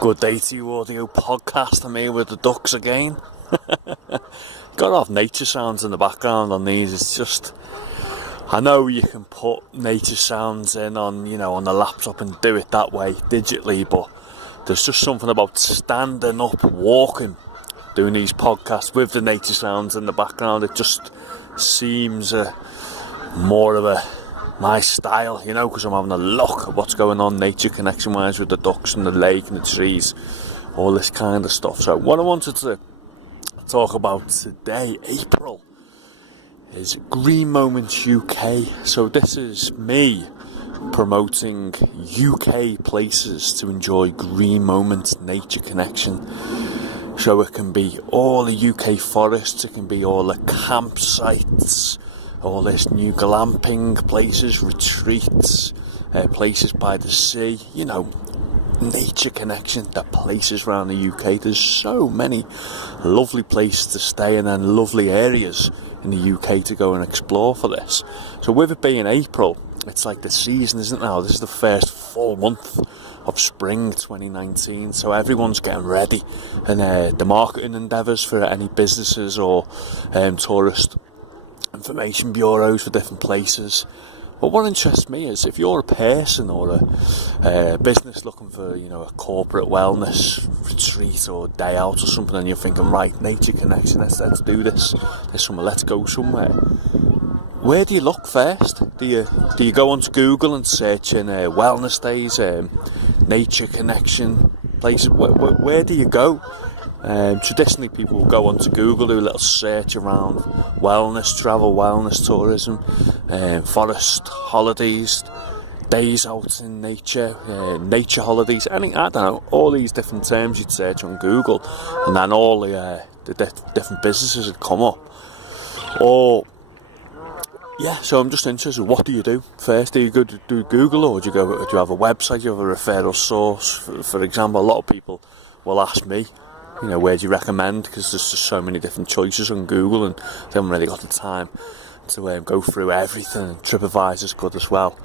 Good day to you, audio podcast. I'm here with the ducks again. Got to have nature sounds in the background on these. It's just, I know you can put nature sounds in on the laptop and do it that way digitally, but there's just something about standing up, walking, doing these podcasts with the nature sounds in the background. It just seems more of my style, because I'm having a look at what's going on nature connection wise with the ducks and the lake and the trees, all this kind of stuff. So what I wanted to talk about today, April, is GreenMomentsUK. So this is me promoting UK places to enjoy Green Moments nature connection. So it can be all the UK forests, it can be all the campsites, all this new glamping places, retreats, places by the sea, nature connection, the places around the UK. There's so many lovely places to stay and then lovely areas in the UK to go and explore for this. So with it being April, it's like the season, isn't it now? This is the first full month of spring 2019, so everyone's getting ready, and the marketing endeavours for any businesses or tourist information bureaus for different places. But what interests me is if you're a person or a business looking for a corporate wellness retreat or day out or something, and you're thinking, right, nature connection, let's do this summer, let's go somewhere. Where do you look first? Do you go onto Google and search in wellness days, nature connection places? Where do you go? Traditionally, people will go onto Google, do a little search around wellness, travel, wellness, tourism, forest holidays, days out in nature, nature holidays, I don't know, all these different terms you'd search on Google, and then all the different businesses would come up. So I'm just interested, what do you do first? Do you go to do Google, or do you have a website, do you have a referral source? For example, a lot of people will ask me, where do you recommend? Because there's just so many different choices on Google, and they haven't really got the time to go through everything. And TripAdvisor's good as well.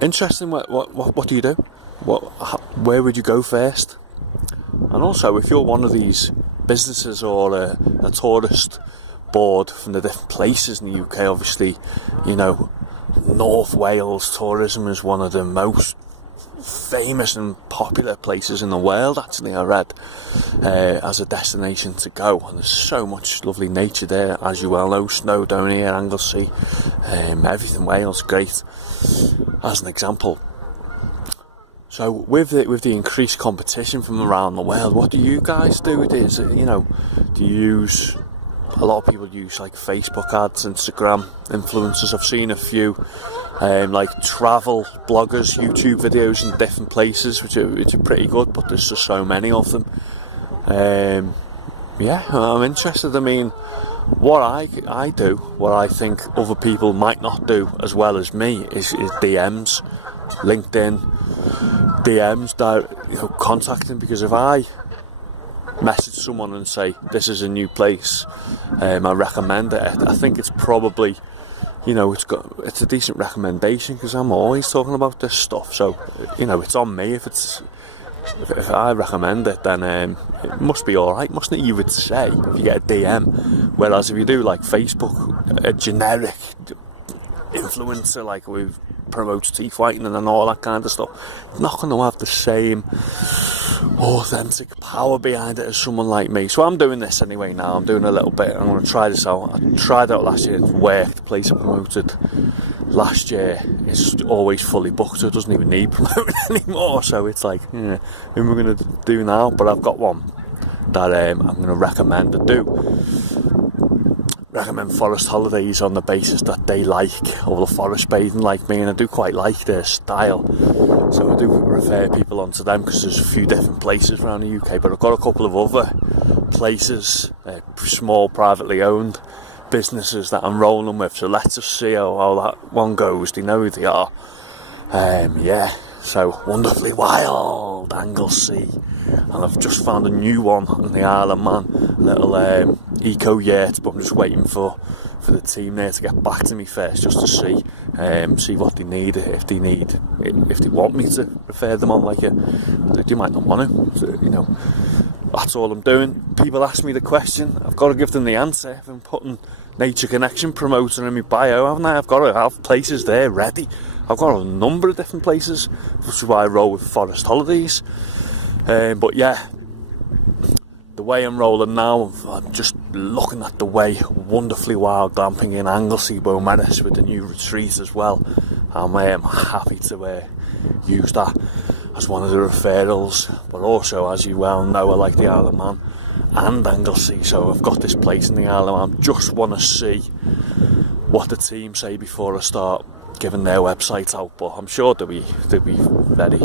Interesting. What do you do? Where would you go first? And also, if you're one of these businesses or a tourist board from the different places in the UK, obviously, North Wales tourism is one of the most famous and popular places in the world, actually, I read, as a destination to go, and there's so much lovely nature there, as you well know. Snowdonia, Anglesey, everything Wales, great as an example. So with the increased competition from around the world, what do you guys do? Do you use, a lot of people use like Facebook ads, Instagram influencers. I've seen a few like travel bloggers, YouTube videos in different places, which are pretty good, but there's just so many of them. I'm interested. I mean, what I do, what I think other people might not do as well as me, is DMs, LinkedIn, DMs, contacting, because if I message someone and say, this is a new place, I recommend it, I think it's probably, it's a decent recommendation, because I'm always talking about this stuff. So, it's on me. If I recommend it, then it must be alright, mustn't it? You would say, if you get a DM. Whereas if you do like Facebook, a generic influencer like who promotes teeth whitening and all that kind of stuff, it's not going to have the same authentic power behind it as someone like me. So I'm doing this anyway now. I'm doing a little bit. I'm going to try this out. I tried out last year. It worked. The place I promoted last year is always fully booked, so it doesn't even need promoting anymore. So it's like, who am I going to do now? But I've got one that I'm going to recommend to do. Recommend forest holidays on the basis that they like all the forest bathing like me, and I do quite like their style, so I do refer people onto them, because there's a few different places around the UK. But I've got a couple of other places, small privately owned businesses that I'm rolling with, so let's just see how that one goes. They know who they are. So, wonderfully wild Anglesey, and I've just found a new one on the Isle of Man, a little eco yurt, but I'm just waiting for the team there to get back to me first, just to see what they need, if they want me to refer them on, you might not want to, you know. That's all I'm doing. People ask me the question, I've got to give them the answer. I've been putting NatureConnection promoter in my bio, haven't I? I've got to have places there ready. I've got a number of different places, which is why I roll with Forest Holidays. But yeah, the way I'm rolling now, I'm just looking at the way wonderfully wild glamping in Anglesey, Beaumaris with the new retreat as well. I'm happy to use that as one of the referrals, but also, as you well know, I like the Isle of Man and Anglesey, so I've got this place in the Isle of Man. Just want to see what the team say before I start giving their website out, but I'm sure they'll be very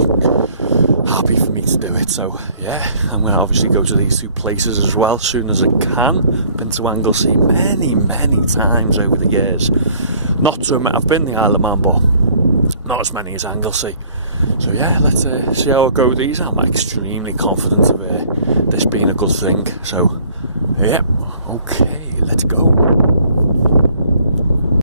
happy for me to do it. So yeah, I'm going to obviously go to these two places as well as soon as I can. Been to Anglesey many times over the years. I've been the Isle of Man, but not as many as Anglesey. So yeah, let's see how I go with these. I'm extremely confident of this being a good thing. So yeah, okay, let's go.